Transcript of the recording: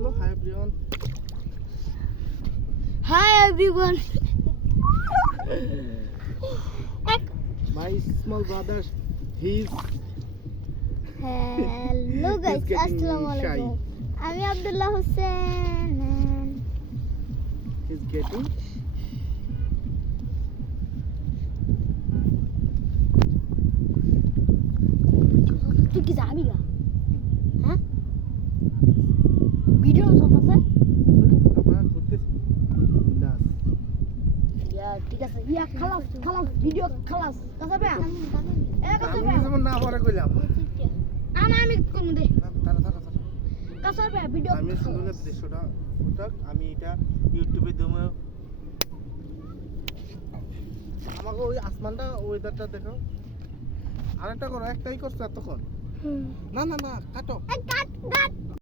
বলো hi everyone. Hi everyone. My small brother, he's Hello guys, getting আসসালামু shy. আলাইকুম। আমি আব্দুল্লাহ হোসেন। he's getting তুই কি যাবি না? হ্যাঁ? ভিডিও চলতেছে? আমরা ঘুরতেছি। দাস ঠিক আছে। খালাস ভিডিও খালাস। কাসাবে? কাসাবে? আমি যেমন না পরে কইলাম। আমি কোন দে। তারা কাসাবে ভিডিও। আমি সুন্দর দৃশ্যটা ফুটাক আমি এটা ইউটিউবে দেবো। আমাকে ওই আসমানটা ওয়েদারটা দেখো। আরেকটা করো, একটাই করছো এতক্ষণ। না কাটো। কাট